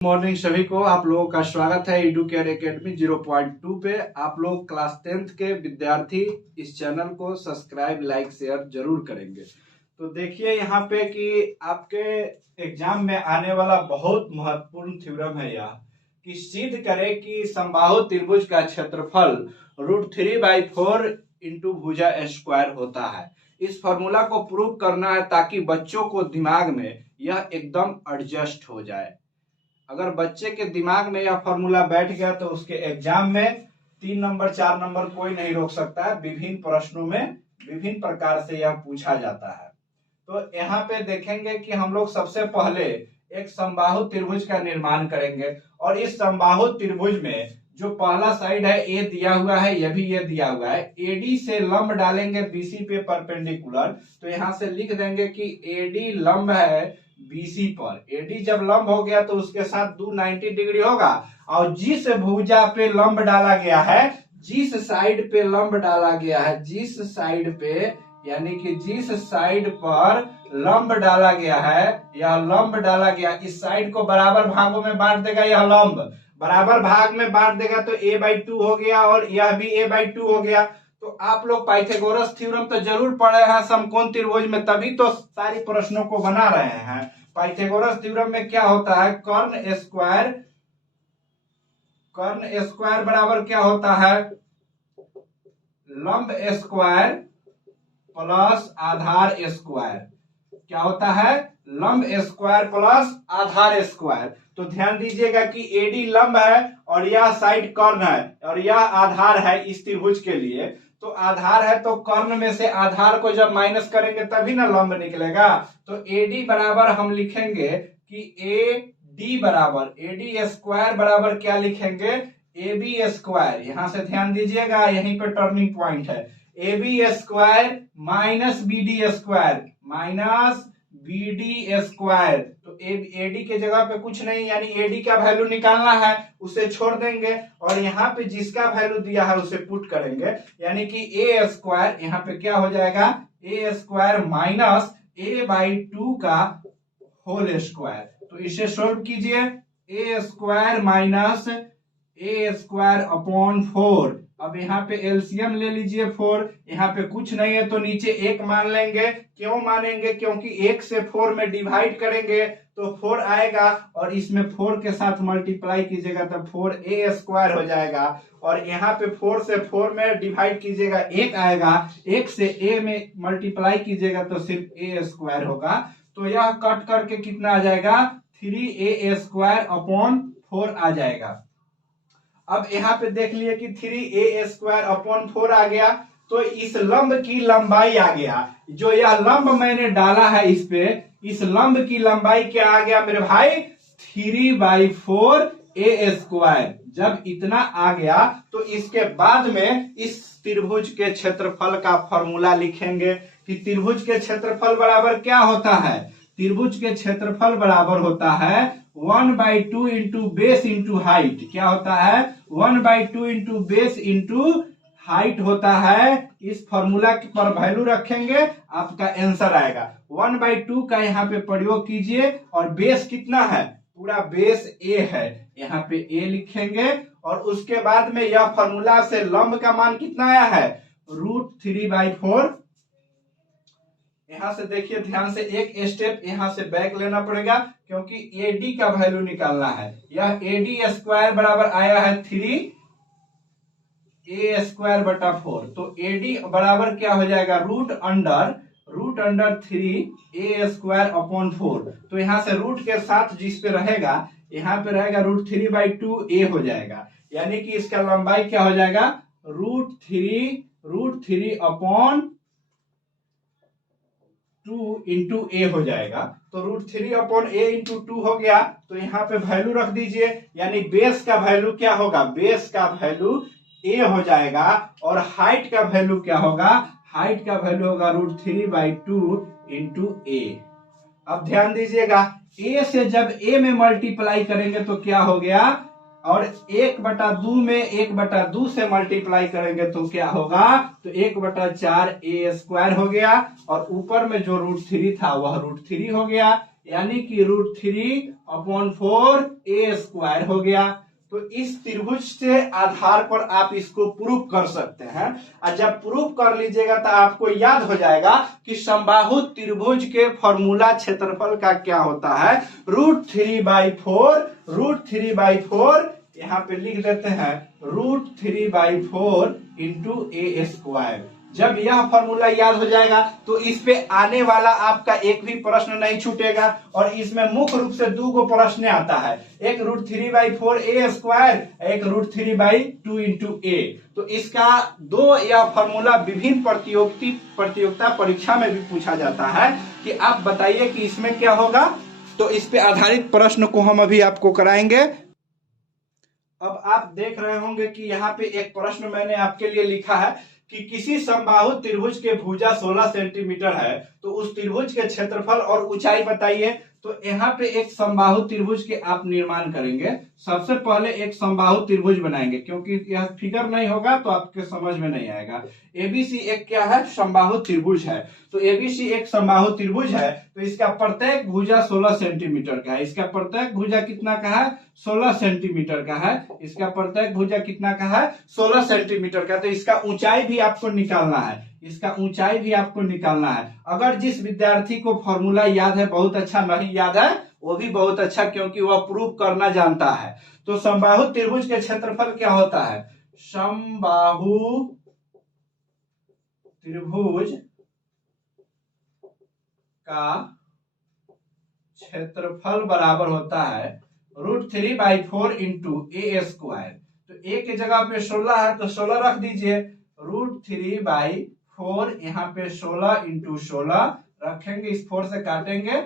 Morning सभी को। आप लोगों का स्वागत है एडुकेयर एकेडमी 0.2 पे। आप लोग क्लास 10th के विद्यार्थी इस चैनल को सब्सक्राइब लाइक शेयर जरूर करेंगे। तो देखिए यहाँ पे कि आपके एग्जाम में आने वाला बहुत महत्वपूर्ण थ्योरम है यह कि सिद्ध करे कि समबाहु त्रिभुज का क्षेत्रफल √3/4 इंटू भुजा स्क्वायर होता है। इस फॉर्मूला को प्रूव करना है ताकि बच्चों को दिमाग में यह एकदम एडजस्ट हो जाए। अगर बच्चे के दिमाग में यह फॉर्मूला बैठ गया तो उसके एग्जाम में 3 नंबर 4 नंबर कोई नहीं रोक सकता है। विभिन्न प्रश्नों में विभिन्न प्रकार से यह पूछा जाता है। तो यहाँ पे देखेंगे कि हम लोग सबसे पहले एक समबाहु त्रिभुज का निर्माण करेंगे और इस समबाहु त्रिभुज में जो पहला साइड है ए दिया हुआ है, यह भी ये दिया हुआ है। एडी से लंब डालेंगे बीसी पे परपेंडिकुलर, तो यहाँ से लिख देंगे कि एडी लंब है बीसी पर। एडी जब लंब हो गया तो उसके साथ 290 डिग्री होगा और जिस भुजा पे लंब डाला गया है, जिस साइड पे लंब डाला गया है, जिस साइड पे यानी कि जिस साइड पर लंब डाला गया है, यह लंब डाला गया, इस साइड को बराबर भागों में बांट देगा। यह लंब बराबर भाग में बांट देगा तो a/2 हो गया और यह भी a/2 हो गया। तो आप लोग पाइथागोरस थ्योरम तो जरूर पढ़े हैं समकोण त्रिभुज में, तभी तो सारी प्रश्नों को बना रहे हैं। पाइथागोरस थ्योरम में क्या होता है, कर्ण स्क्वायर बराबर क्या होता है, लंब स्क्वायर प्लस आधार स्क्वायर। क्या होता है, लंब स्क्वायर प्लस आधार स्क्वायर। तो ध्यान दीजिएगा कि एडी लंब है और यह साइड कर्ण है और यह आधार है इस त्रिभुज के लिए। तो आधार है तो कर्ण में से आधार को जब माइनस करेंगे तभी ना लंब निकलेगा। तो एडी बराबर हम लिखेंगे कि एडी बराबर एडी स्क्वायर बराबर क्या लिखेंगे, AB स्क्वायर। यहां से ध्यान दीजिएगा, यहीं पे टर्निंग पॉइंट है। AB square minus BD square, minus BD square. तो AD के जगह पे कुछ नहीं, यानी AD का वैल्यू निकालना है, उसे छोड़ देंगे और यहाँ पे जिसका वैल्यू दिया है उसे पुट करेंगे, यानी कि A स्क्वायर यहाँ पे क्या हो जाएगा, A स्क्वायर माइनस A/2 का होल स्क्वायर। तो इसे सोल्व कीजिए, A square minus A square upon 4। अब यहाँ पे एलसीएम ले लीजिए 4, यहाँ पे कुछ नहीं है तो नीचे 1 मान लेंगे। क्यों मानेंगे, क्योंकि 1 से 4 में डिवाइड करेंगे तो 4 आएगा और इसमें 4 के साथ मल्टीप्लाई कीजिएगा तो 4A स्क्वायर हो जाएगा। और यहाँ पे 4 से 4 में डिवाइड कीजिएगा 1 आएगा, 1 से A में मल्टीप्लाई कीजिएगा तो सिर्फ A स्क्वायर होगा। तो यह कट करके कितना आ जाएगा, 3A स्क्वायर अपॉन 4 आ जाएगा। अब यहाँ पे देख लिए कि 3A स्क्वायर अपॉन 4 आ गया, तो इस लंब की लंबाई आ गया। जो यह लंब मैंने डाला है इस पे, इस लंब की लंबाई क्या आ गया मेरे भाई, 3/4A स्क्वायर। जब इतना आ गया तो इसके बाद में इस त्रिभुज के क्षेत्रफल का फॉर्मूला लिखेंगे कि त्रिभुज के क्षेत्रफल बराबर क्या होता है, त्रिभुज के क्षेत्रफल बराबर होता है 1/2 इंटू बेस इंटू हाइट। क्या होता है, 1/2 इंटू बेस इंटू हाइट होता है। इस फॉर्मूला पर वैल्यू रखेंगे, आपका आंसर आएगा। 1/2 का यहाँ पे प्रयोग कीजिए और बेस कितना है, पूरा बेस A है, यहाँ पे A लिखेंगे और उसके बाद में यह फॉर्मूला से लंब का मान कितना आया है, √3/4। यहां से देखिए ध्यान से, एक स्टेप यहां से बैक लेना पड़ेगा क्योंकि AD का वैल्यू निकालना है। यह AD स्क्वायर बराबर आया है 3A स्क्वायर बटा 4। तो AD बराबर क्या हो जाएगा, root under 3A square upon 4। तो यहां से रूट के साथ जिस पे रहेगा, यहाँ पे रहेगा √3/2A हो जाएगा, यानी कि इसका लंबाई क्या हो जाएगा, √3 अपॉन 2 इंटू A हो जाएगा। तो √3 अपॉन A इंटू 2 हो गया। तो यहाँ पे वैल्यू रख दीजिए, यानी बेस का वैल्यू क्या होगा, बेस का वैल्यू A हो जाएगा और हाइट का वैल्यू क्या होगा, हाइट का वैल्यू होगा √3/2 इंटू A। अब ध्यान दीजिएगा, A से जब A में मल्टीप्लाई करेंगे तो क्या हो गया, और 1/2 में 1/2 से मल्टीप्लाई करेंगे तो क्या होगा, तो 1/4A स्क्वायर हो गया और ऊपर में जो √3 था वह √3 हो गया। यानी कि √3/4a² हो गया। तो इस त्रिभुज से आधार पर आप इसको प्रूव कर सकते हैं। और जब प्रूव कर लीजिएगा तो आपको याद हो जाएगा कि समबाहु त्रिभुज के फॉर्मूला क्षेत्रफल का क्या होता है, √3/4 यहाँ पे लिख देते हैं √3/4 इंटू a²। जब यह फॉर्मूला याद हो जाएगा तो इस पे आने वाला आपका एक भी प्रश्न नहीं छूटेगा। और इसमें मुख्य रूप से दो गो प्रश्न आता है, एक √3/4a², एक √3/2 इंटू a। तो इसका यह फॉर्मूला विभिन्न प्रतियोगिता परीक्षा में भी पूछा जाता है कि आप बताइए कि इसमें क्या होगा। तो इस पे आधारित प्रश्न को हम अभी आपको कराएंगे। अब आप देख रहे होंगे कि यहाँ पे एक प्रश्न मैंने आपके लिए लिखा है कि किसी समबाहु त्रिभुज के भुजा 16 सेंटीमीटर है, तो उस त्रिभुज के क्षेत्रफल और ऊंचाई बताइए। तो यहाँ पे एक समबाहु त्रिभुज के आप निर्माण करेंगे। सबसे पहले एक समबाहु त्रिभुज बनाएंगे, क्योंकि यह फिगर नहीं होगा तो आपके समझ में नहीं आएगा। एबीसी एक क्या है, समबाहु त्रिभुज है। तो एबीसी एक समबाहु त्रिभुज है, तो इसका प्रत्येक भुजा 16 सेंटीमीटर का है। इसका प्रत्येक भुजा कितना का है, 16 सेंटीमीटर का है। इसका प्रत्येक भुजा कितना का है, 16 सेंटीमीटर का। तो इसका ऊंचाई भी आपको निकालना है, इसका ऊंचाई भी आपको निकालना है। अगर जिस विद्यार्थी को फॉर्मूला याद है बहुत अच्छा, नहीं याद है वो भी बहुत अच्छा, क्योंकि वह प्रूव करना जानता है। तो समबाहु त्रिभुज के क्षेत्रफल क्या होता है, समबाहु त्रिभुज का क्षेत्रफल बराबर होता है √3/4 इंटू a²। तो a की जगह पे 16 है तो 16 रख दीजिए, √3/4 यहाँ पे 16 इंटू 16 रखेंगे, इस 4 से काटेंगे,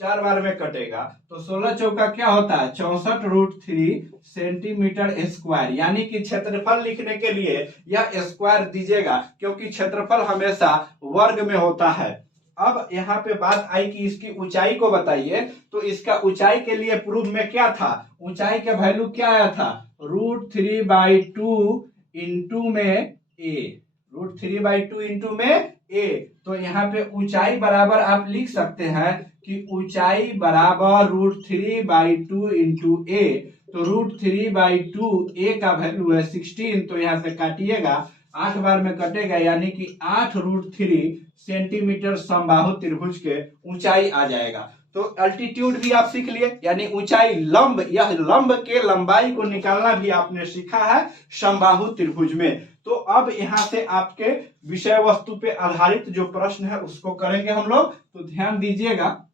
4 बार में कटेगा। तो 16 चौका क्या होता है, 64√3 सेंटीमीटर²। यानी कि क्षेत्रफल लिखने के लिए यह स्क्वायर दीजिएगा, क्योंकि क्षेत्रफल हमेशा वर्ग में होता है। अब यहाँ पे बात आई कि इसकी ऊंचाई को बताइए। तो इसका ऊंचाई के लिए प्रूफ में क्या था, ऊंचाई का वैल्यू क्या आया था, √3/2 इंटू में a, √3/2 इंटू में a। तो यहाँ पे ऊंचाई बराबर आप लिख सकते हैं कि ऊंचाई बराबर √3/2 इंटू a। तो √3/2 a का वैल्यू है 16, तो यहाँ से काटिएगा, 8 बार में कटेगा, यानी कि 8√3 सेंटीमीटर समबाहु त्रिभुज के ऊंचाई आ जाएगा। तो अल्टीट्यूड भी आप सीख लिए, यानी ऊंचाई, लंब, यह लंब के लंबाई को निकालना भी आपने सीखा है समबाहु त्रिभुज में। तो अब यहाँ से आपके विषय वस्तु पे आधारित जो प्रश्न है उसको करेंगे हम लोग। तो ध्यान दीजिएगा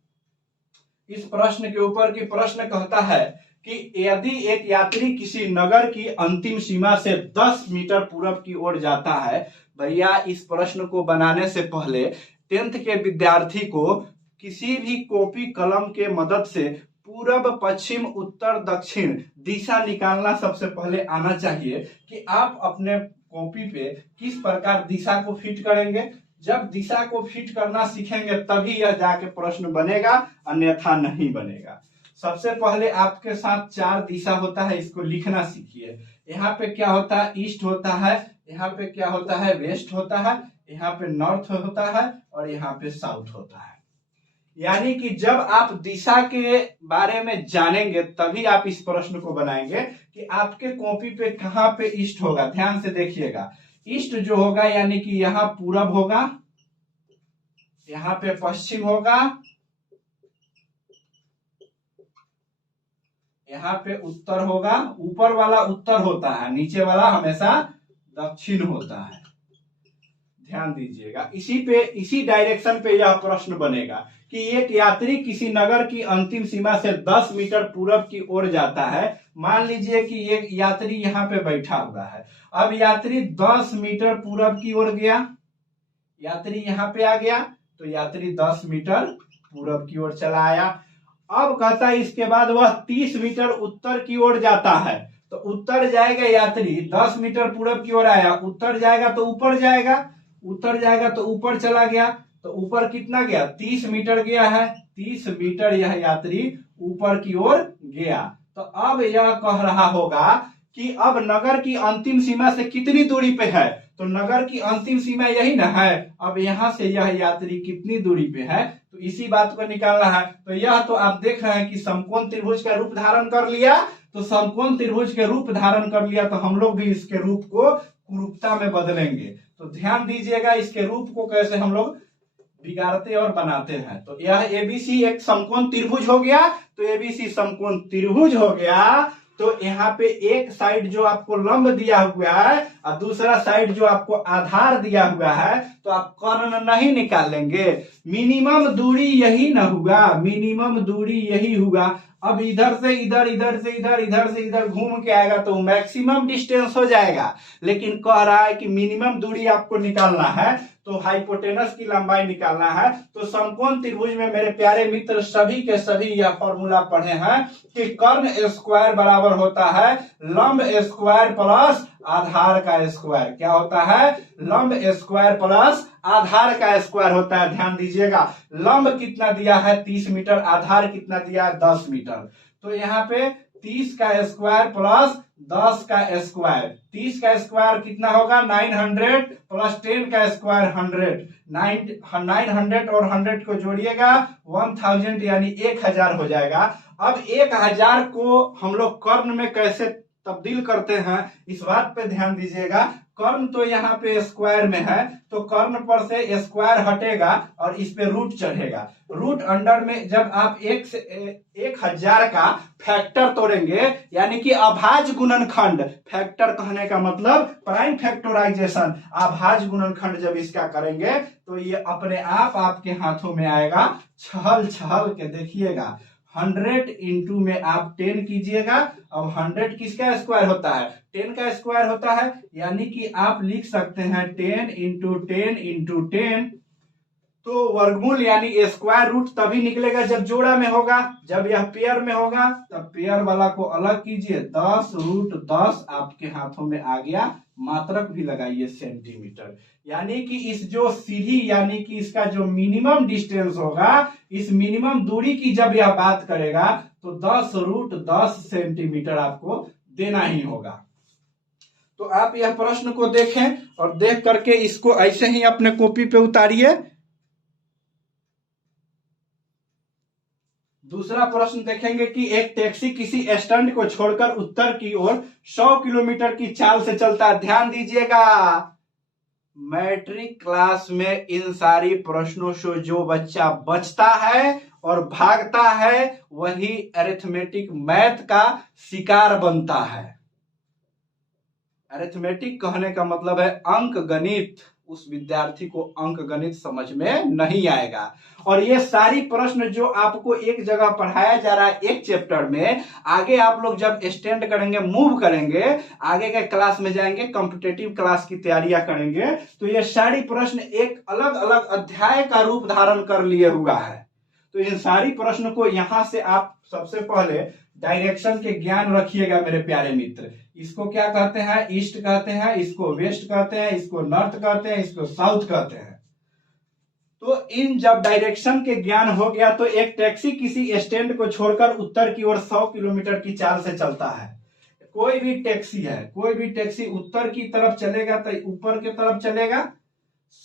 इस प्रश्न के ऊपर कि प्रश्न कहता है कि यदि एक यात्री किसी नगर की अंतिम सीमा से 10 मीटर पूरब की ओर जाता है। भैया इस प्रश्न को बनाने से पहले 10th के विद्यार्थी को किसी भी कॉपी कलम के मदद से पूरब, पश्चिम, उत्तर, दक्षिण दिशा निकालना सबसे पहले आना चाहिए कि आप अपने कॉपी पे किस प्रकार दिशा को फिट करेंगे। जब दिशा को फिट करना सीखेंगे तभी यह जाके प्रश्न बनेगा, अन्यथा नहीं बनेगा। सबसे पहले आपके साथ 4 दिशा होता है, इसको लिखना सीखिए। यहाँ पे क्या होता है, ईस्ट होता है, यहाँ पे क्या होता है, वेस्ट होता है, यहाँ पे नॉर्थ होता है और यहाँ पे साउथ होता है। यानी कि जब आप दिशा के बारे में जानेंगे तभी आप इस प्रश्न को बनाएंगे कि आपके कॉपी पे कहाँ पे ईस्ट होगा। ध्यान से देखिएगा, ईस्ट जो होगा यानी कि यहाँ पूरब होगा, यहाँ पे पश्चिम होगा, यहाँ पे उत्तर होगा। ऊपर वाला उत्तर होता है, नीचे वाला हमेशा दक्षिण होता है। ध्यान दीजिएगा, इसी डायरेक्शन पे यह प्रश्न बनेगा कि एक यात्री किसी नगर की अंतिम सीमा से 10 मीटर पूरब की ओर जाता है। मान लीजिए कि एक यात्री यहाँ पे बैठा हुआ है। अब यात्री 10 मीटर पूरब की ओर गया, यात्री यहाँ पे आ गया, तो यात्री 10 मीटर पूरब की ओर चला आया। अब कहता है इसके बाद वह 30 मीटर उत्तर की ओर जाता है। तो उत्तर जाएगा यात्री, 10 मीटर पूरब की ओर आया, उत्तर जाएगा तो ऊपर जाएगा, उत्तर जाएगा तो ऊपर चला गया। तो ऊपर कितना गया, 30 मीटर गया है, 30 मीटर यह यात्री ऊपर की ओर गया। तो अब यह कह रहा होगा कि अब नगर की अंतिम सीमा से कितनी दूरी पे है, तो नगर की अंतिम सीमा यही ना है। अब यहां से यह यात्री कितनी दूरी पे है, तो इसी बात को निकालना है। तो यह तो आप देख रहे हैं कि समकोण त्रिभुज का रूप धारण कर लिया, तो समकोण त्रिभुज के रूप धारण कर लिया तो हम लोग भी इसके रूप को कुरूपता में बदलेंगे। तो ध्यान दीजिएगा इसके रूप को कैसे हम लोग बिगाड़ते और बनाते हैं। तो यह एबीसी एक समकोण त्रिभुज हो गया, तो एबीसी समकोण त्रिभुज हो गया। तो यहाँ पे एक साइड जो आपको लंब दिया हुआ है और दूसरा साइड जो आपको आधार दिया हुआ है, तो आप कर्ण नहीं निकालेंगे, मिनिमम दूरी यही ना हुआ, मिनिमम दूरी यही हुआ। अब इधर से इधर, इधर से इधर, इधर से इधर घूम के आएगा तो मैक्सिमम डिस्टेंस हो जाएगा, लेकिन कह रहा है कि मिनिमम दूरी आपको निकालना है, तो हाइपोटेनस की लंबाई निकालना है। तो समकोण त्रिभुज में मेरे प्यारे मित्र सभी के सभी यह फॉर्मूला पढ़े हैं कि कर्ण स्क्वायर बराबर होता है लंब स्क्वायर प्लस आधार का स्क्वायर। क्या होता है? लंब स्क्वायर प्लस आधार का स्क्वायर होता है। ध्यान दीजिएगा, लंब कितना दिया है 30 मीटर, आधार कितना दिया है 10 मीटर। तो यहाँ पे 30 का स्क्वायर प्लस 10 का स्क्वायर, 30 का स्क्वायर कितना होगा 900 प्लस 10 का स्क्वायर 100, 900 और 100 को जोड़िएगा 1000 यानी 1000 हो जाएगा। अब 1000 को हम लोग कर्ण में कैसे तब्दील करते हैं इस बात पे ध्यान दीजिएगा। कर्ण तो यहाँ पे स्क्वायर में है, तो कर्ण पर से स्क्वायर हटेगा और इस पे रूट चढ़ेगा। रूट अंडर में जब आप 1000 का फैक्टर तोड़ेंगे, यानी कि अभाज्य गुणनखंड, फैक्टर कहने का मतलब प्राइम फैक्टराइजेशन, अभाज्य गुणनखंड जब इसका करेंगे तो ये अपने आप आपके हाथों में आएगा। छहल छहल के देखिएगा, 100 इंटू में आप 10 कीजिएगा। अब 100 किसका स्क्वायर होता है? 10 का स्क्वायर होता है, यानी कि आप लिख सकते हैं 10 इंटू 10 इंटू 10। तो वर्गमूल यानी स्क्वायर रूट तभी निकलेगा जब जोड़ा में होगा, जब यह पेयर में होगा तब पेयर वाला को अलग कीजिए, 10 रूट 10 आपके हाथों में आ गया। मात्रक भी लगाइए सेंटीमीटर, यानी कि इस जो सीधी यानी कि इसका जो मिनिमम डिस्टेंस होगा, इस मिनिमम दूरी की जब यह बात करेगा तो 10 रूट 10 सेंटीमीटर आपको देना ही होगा। तो आप यह प्रश्न को देखें और देख करके इसको ऐसे ही अपने कॉपी पे उतारिए। दूसरा प्रश्न देखेंगे कि एक टैक्सी किसी स्टैंड को छोड़कर उत्तर की ओर 100 किलोमीटर की चाल से चलता है। ध्यान दीजिएगा, मैट्रिक क्लास में इन सारी प्रश्नों से जो बच्चा बचता है और भागता है वही अरिथमेटिक मैथ का शिकार बनता है। अरिथमेटिक कहने का मतलब है अंक गणित, उस विद्यार्थी को अंक गणित समझ में नहीं आएगा। और ये सारी प्रश्न जो आपको एक जगह पढ़ाया जा रहा है एक चैप्टर में, आगे आप लोग जब स्टैंड करेंगे, मूव करेंगे, आगे के क्लास में जाएंगे, कॉम्पिटिटिव क्लास की तैयारियां करेंगे, तो ये सारी प्रश्न एक अलग अलग अध्याय का रूप धारण कर लिए हुआ है। तो इन सारी प्रश्न को यहां से आप सबसे पहले डायरेक्शन के ज्ञान रखिएगा मेरे प्यारे मित्र। इसको क्या कहते हैं? ईस्ट कहते हैं, इसको वेस्ट कहते हैं, इसको नॉर्थ कहते हैं, इसको साउथ कहते हैं। तो इन जब डायरेक्शन के ज्ञान हो गया तो एक टैक्सी किसी स्टैंड को छोड़कर उत्तर की ओर 100 किलोमीटर की चाल से चलता है। कोई भी टैक्सी है, कोई भी टैक्सी उत्तर की तरफ चलेगा तो ऊपर की तरफ चलेगा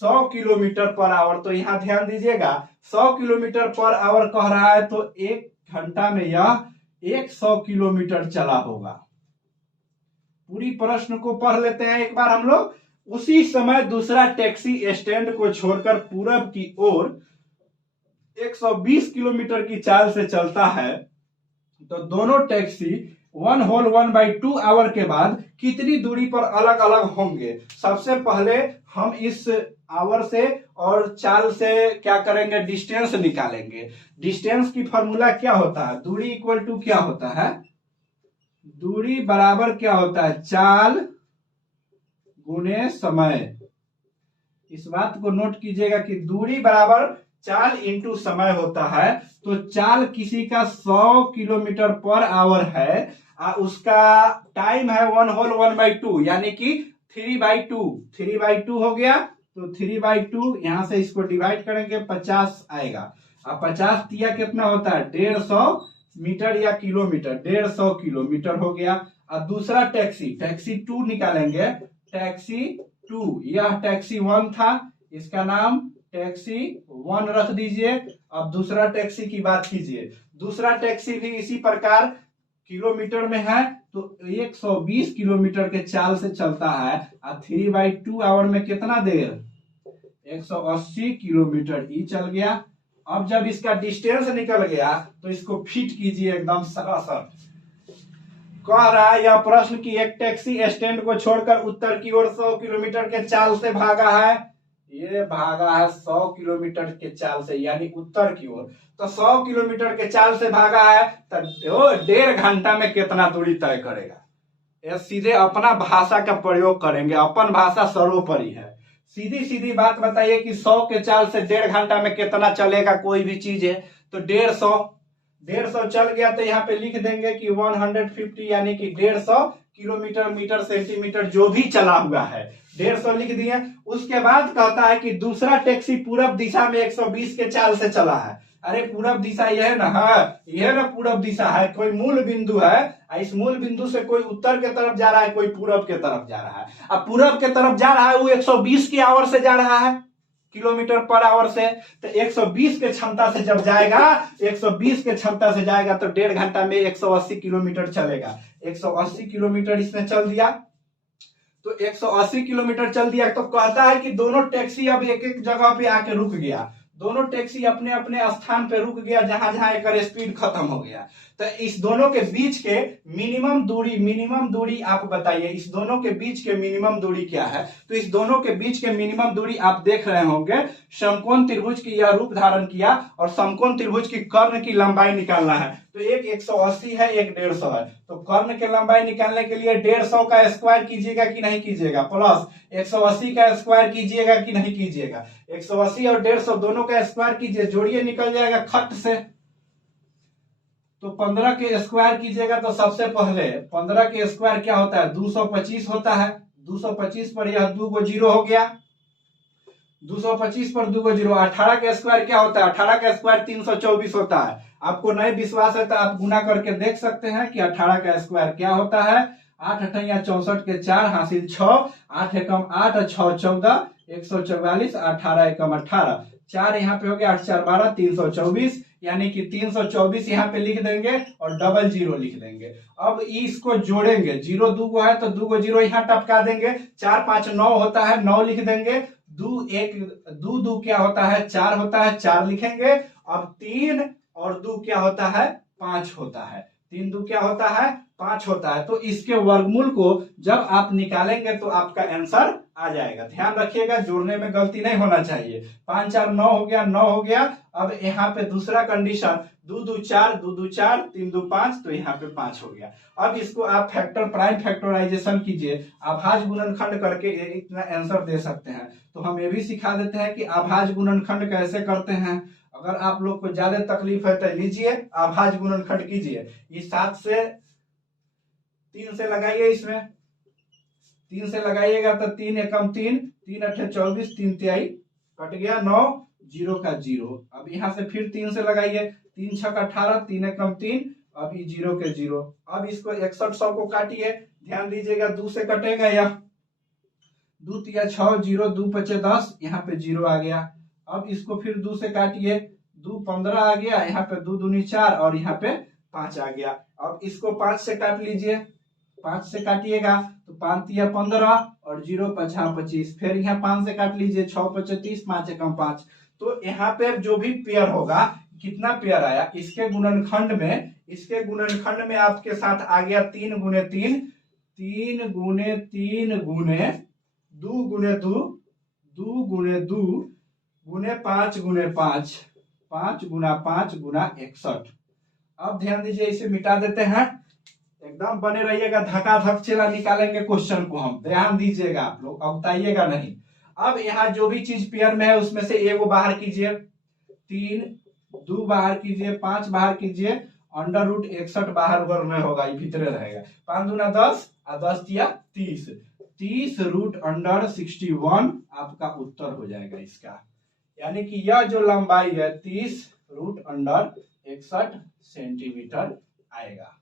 100 किलोमीटर पर आवर। तो यहां ध्यान दीजिएगा, 100 किलोमीटर पर आवर कह रहा है तो 1 घंटा में यह 100 किलोमीटर चला होगा। पूरी प्रश्न को पढ़ लेते हैं एक बार हम लोग। उसी समय दूसरा टैक्सी स्टैंड को छोड़कर पूरब की ओर 120 किलोमीटर की चाल से चलता है, तो दोनों टैक्सी 1/2 आवर के बाद कितनी दूरी पर अलग अलग होंगे? सबसे पहले हम इस आवर से और चाल से क्या करेंगे? डिस्टेंस निकालेंगे। डिस्टेंस की फॉर्मूला क्या होता है? दूरी इक्वल टू क्या होता है? दूरी बराबर क्या होता है? चाल गुणे समय। इस बात को नोट कीजिएगा कि दूरी बराबर चाल इंटू समय होता है। तो चाल किसी का 100 किलोमीटर पर आवर है, उसका टाइम है 1/2 यानी कि 3/2 हो गया। तो 3/2 यहां से इसको डिवाइड करेंगे 50 आएगा। अब 50 दिया कितना होता है? 150, मीटर या किलोमीटर, 150 किलोमीटर हो गया। अब दूसरा टैक्सी, टैक्सी 2 निकालेंगे, टैक्सी 2, यह टैक्सी 1 था, इसका नाम टैक्सी 1 रख दीजिए। अब दूसरा टैक्सी की बात कीजिए, दूसरा टैक्सी भी इसी प्रकार किलोमीटर में है, तो 120 किलोमीटर के चाल से चलता है। 3/2 आवर में कितना देर, 180 किलोमीटर ई चल गया। अब जब इसका डिस्टेंस निकल गया तो इसको फिट कीजिए एकदम सरासर। कह रहा है यह प्रश्न कि एक टैक्सी स्टैंड को छोड़कर उत्तर की ओर 100 किलोमीटर के चाल से भागा है, ये भागा है 100 किलोमीटर के चाल से, यानी उत्तर की ओर। तो 100 किलोमीटर के चाल से भागा है तो 1.5 घंटा में कितना दूरी तय करेगा। ये सीधे अपना भाषा का प्रयोग करेंगे, अपन भाषा सर्वोपरि है। सीधी सीधी बात बताइए कि 100 के चाल से 1.5 घंटा में कितना चलेगा कोई भी चीज है, तो 150 चल गया तो यहाँ पे लिख देंगे कि 150, यानी कि 150 किलोमीटर, मीटर, सेंटीमीटर जो भी चला हुआ है 150 लिख दिए। उसके बाद कहता है कि दूसरा टैक्सी पूरब दिशा में 120 के चाल से चला है। अरे पूरब दिशा यह है ना, हाँ यह ना पूरब दिशा है, कोई मूल बिंदु है, इस मूल बिंदु से कोई उत्तर के तरफ जा रहा है, कोई पूरब के तरफ जा रहा है। अब पूरब के तरफ जा रहा है वो 120 की आवर से जा रहा है, किलोमीटर पर आवर से, तो 120 के क्षमता से जब जाएगा, 120 के क्षमता से जाएगा तो 1.5 घंटा में 180 किलोमीटर चलेगा। 180 किलोमीटर इसने चल दिया, तो 180 किलोमीटर चल दिया तो कहता है कि दोनों टैक्सी अब एक एक जगह पे आके रुक गया, दोनों टैक्सी अपने अपने स्थान पे रुक गया जहां जहां एक स्पीड खत्म हो गया। तो इस दोनों के बीच के मिनिमम दूरी आप बताइए, इस दोनों के बीच के मिनिमम दूरी क्या है। तो इस दोनों के बीच के मिनिमम दूरी आप देख रहे होंगे, समकोण त्रिभुज की यह रूप धारण किया और समकोण त्रिभुज की कर्ण की लंबाई निकालना है। तो एक 180 है, एक 150 है, तो कर्ण की लंबाई निकालने के लिए 150 का स्क्वायर कीजिएगा कि नहीं कीजिएगा, प्लस 180 का स्क्वायर कीजिएगा कि नहीं कीजिएगा। 180 और 150 दोनों का स्क्वायर कीजिए, जोड़िए, निकल जाएगा खट से। तो 15 के स्क्वायर कीजिएगा तो सबसे पहले 15 के स्क्वायर क्या होता है, 225 होता है। 225 पर यह 2 को 0 हो गया, 225 पर 2 को 0। 18 का स्क्वायर क्या होता है, 18 का स्क्वायर 324 होता है। आपको नहीं विश्वास है तो आप गुना करके देख सकते हैं कि 18 का स्क्वायर क्या होता है। 8 अठैया 64 के 4 हासिल 6, 8 एकम 8 और 6 14, 144, 18 एकम 18, 4 यहाँ पे हो गया, 8 4 12, 324, यानी कि 324 यहाँ पे लिख देंगे और डबल 0 लिख देंगे। अब इसको जोड़ेंगे, 0 2 को है तो 2 को 0 यहाँ टपका देंगे, 4 5 9 होता है, 9 लिख देंगे। 2 2 क्या होता है, 4 होता है, 4 लिखेंगे। अब 3 और 2 क्या होता है, 5 होता है। 3 2 क्या होता है, 5 होता है। तो इसके वर्गमूल को जब आप निकालेंगे तो आपका आंसर आ जाएगा। ध्यान रखिएगा, जोड़ने में गलती नहीं होना चाहिए। 5 4 9 हो गया, 9 हो गया। अब यहाँ पे दूसरा कंडीशन, 2 2 4, 2 2 4, 3 2 5, तो यहाँ पे 5 हो गया। अब इसको आप प्राइम फैक्टराइजेशन कीजिए, अभाज्य गुणनखंड करके इतना आंसर दे सकते हैं। तो हम ये भी सिखा देते हैं कि अभाज्य गुणनखंड कैसे करते हैं। अगर आप लोग को ज्यादा तकलीफ है तो लीजिए, अभाज्य गुणनखंड कीजिए। ये 7 से 3 से लगाइए, इसमें 3 से लगाइएगा तो 3 एकम 3, 3 अठे 24, 3 तिहाई कट गया, 9 0 का 0। अब यहाँ से फिर 3 से लगाइए, 3 6 18, 3 एकम 3, अब ये 0 के 0। अब इसको 61 100 को काटिए, ध्यान दीजिएगा 2 से कटेगा, या 2 तिया 6, 0 2 5 10, यहाँ पे 0 आ गया। अब इसको फिर 2 से काटिए, 2 15 आ गया, यहाँ पे 2 दूनी 4 और यहाँ पे 5 आ गया। अब इसको 5 से काट लीजिए, 5 से काटिएगा तो 5 तिया 15 और 0 5 25, फिर यहाँ 5 से काट लीजिए, 6 5 30, 5 एकम 5। तो यहाँ पे जो भी पेयर होगा, कितना पेयर आया इसके गुणनखंड में, इसके गुणनखंड में आपके साथ आ गया 3 गुने 3, 3 गुने 3 गुने 2 गुने 2, 2 गुने 2 गुने 5 गुने 5, 5 गुना 5 गुना 61। अब ध्यान दीजिए, इसे मिटा देते हैं, एकदम बने रहिएगा, धकाधक चला निकालेंगे क्वेश्चन को हम। ध्यान दीजिएगा, आप लोग अवताइएगा नहीं। अब यहाँ जो भी चीज पेयर में है उसमें से एगो बाहर कीजिए, 3 2 बाहर कीजिए, 5 बाहर कीजिए, अंडर रूट 61 बाहर घर में होगा, ये भीतरे रहेगा। 5 दूना 10 और 10 तिया 30, 30 रूट अंडर 61 आपका उत्तर हो जाएगा इसका। यानी कि यह जो लंबाई है 30 रूट अंडर 61 सेंटीमीटर आएगा।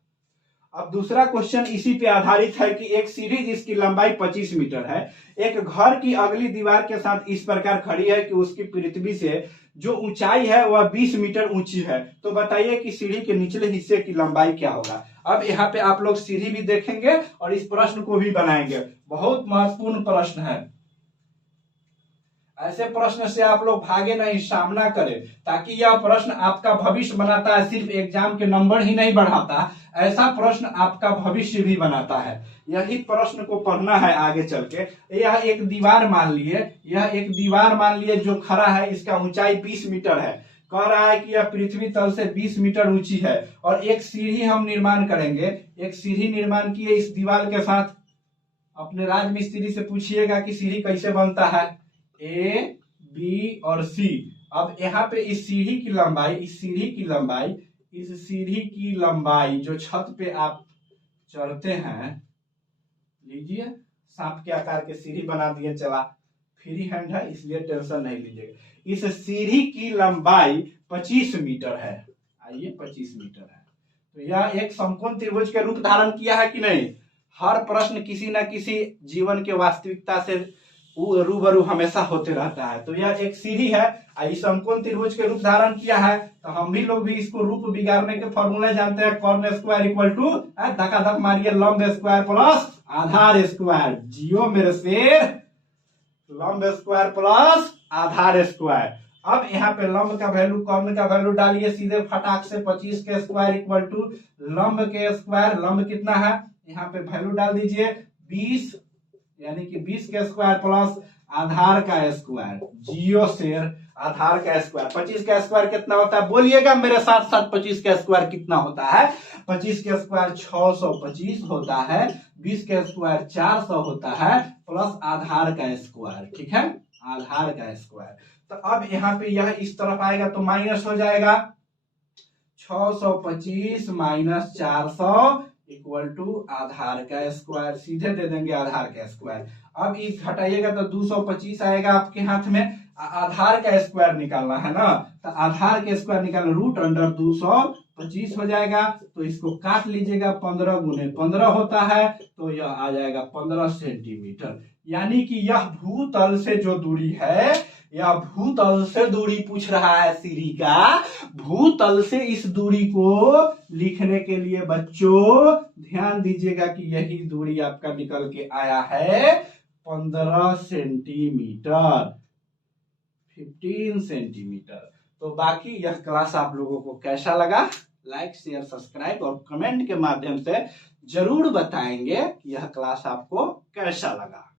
अब दूसरा क्वेश्चन इसी पे आधारित है कि एक सीढ़ी जिसकी लंबाई 25 मीटर है एक घर की अगली दीवार के साथ इस प्रकार खड़ी है कि उसकी पृथ्वी से जो ऊंचाई है वह 20 मीटर ऊंची है, तो बताइए कि सीढ़ी के निचले हिस्से की लंबाई क्या होगा। अब यहाँ पे आप लोग सीढ़ी भी देखेंगे और इस प्रश्न को भी बनाएंगे, बहुत महत्वपूर्ण प्रश्न है। ऐसे प्रश्न से आप लोग भागे नहीं, सामना करें, ताकि यह प्रश्न आपका भविष्य बनाता है, सिर्फ एग्जाम के नंबर ही नहीं बढ़ाता, ऐसा प्रश्न आपका भविष्य भी बनाता है। यही प्रश्न को पढ़ना है आगे चल के। यह एक दीवार मान लिए, यह एक दीवार मान लिए जो खड़ा है, इसका ऊंचाई 20 मीटर है। कह रहा है कि यह पृथ्वी तल से 20 मीटर ऊंची है और एक सीढ़ी हम निर्माण करेंगे। एक सीढ़ी निर्माण किए इस दीवार के साथ। अपने राजमिस्त्री से पूछिएगा कि सीढ़ी कैसे बनता है, ए बी और सी। अब यहाँ पे इस सीढ़ी की लंबाई, इस सीढ़ी की लंबाई, इस सीढ़ी की लंबाई जो छत पे आप चढ़ते हैं, लीजिए सांप के आकार के सीढ़ी बना दिए, चला फ्री हैंड है इसलिए टेंशन नहीं लीजिएगा। इस सीढ़ी की लंबाई 25 मीटर है। आइए 25 मीटर है, तो यह एक समकोण त्रिभुज के रूप धारण किया है कि नहीं। हर प्रश्न किसी न किसी जीवन के वास्तविकता से रूबरू हमेशा होते रहता है। तो यह एक सीढ़ी है, इस समकोण त्रिभुज के रूप धारण किया है, तो हम भी लोग भी इसको रूप बिगाड़ने के फॉर्मूले जानते हैं। कॉर्न स्क्वायर इक्वल टू धकाधक मारिए लंब स्क्वायर प्लस आधार स्क्वायर। जियो मेरे शेर, लंब स्क्वायर प्लस आधार स्क्वायर। अब यहाँ पे लंब का वैल्यू, कॉर्न का वैल्यू डालिए सीधे फटाक से, 25 के स्क्वायर इक्वल टू लंब के स्क्वायर। लंब कितना है, यहाँ पे वैल्यू डाल दीजिए 20, यानी कि 20 के स्क्वायर प्लस आधार का स्क्वायर। जियो शेर, आधार का स्क्वायर। 25 का स्क्वायर कितना होता है, बोलिएगा मेरे साथ साथ, 25 का स्क्वायर कितना होता है। 25 के स्क्वायर 625 होता है, 20 के स्क्वायर 400 होता है, प्लस आधार का स्क्वायर, ठीक है, आधार का स्क्वायर। तो अब यहाँ पे यह इस तरफ आएगा तो माइनस हो जाएगा, 625 माइनस 400 इक्वल टू आधार का स्क्वायर। सीधे दे देंगे आधार का स्क्वायर। अब इस घटाइएगा तो 225 आएगा आपके हाथ में। आधार का स्क्वायर निकालना है ना, तो आधार के स्क्वायर निकालना, रूट अंडर 225 हो जाएगा। तो इसको काट लीजिएगा, 15 गुने 15 होता है, तो यह आ जाएगा 15 सेंटीमीटर। यानी कि यह भूतल से जो दूरी है, या भूतल से दूरी पूछ रहा है सीढ़ी का, भूतल से इस दूरी को लिखने के लिए बच्चों ध्यान दीजिएगा कि यही दूरी आपका निकल के आया है 15 सेंटीमीटर, 15 सेंटीमीटर। तो बाकी यह क्लास आप लोगों को कैसा लगा, लाइक शेयर सब्सक्राइब और कमेंट के माध्यम से जरूर बताएंगे कि यह क्लास आपको कैसा लगा।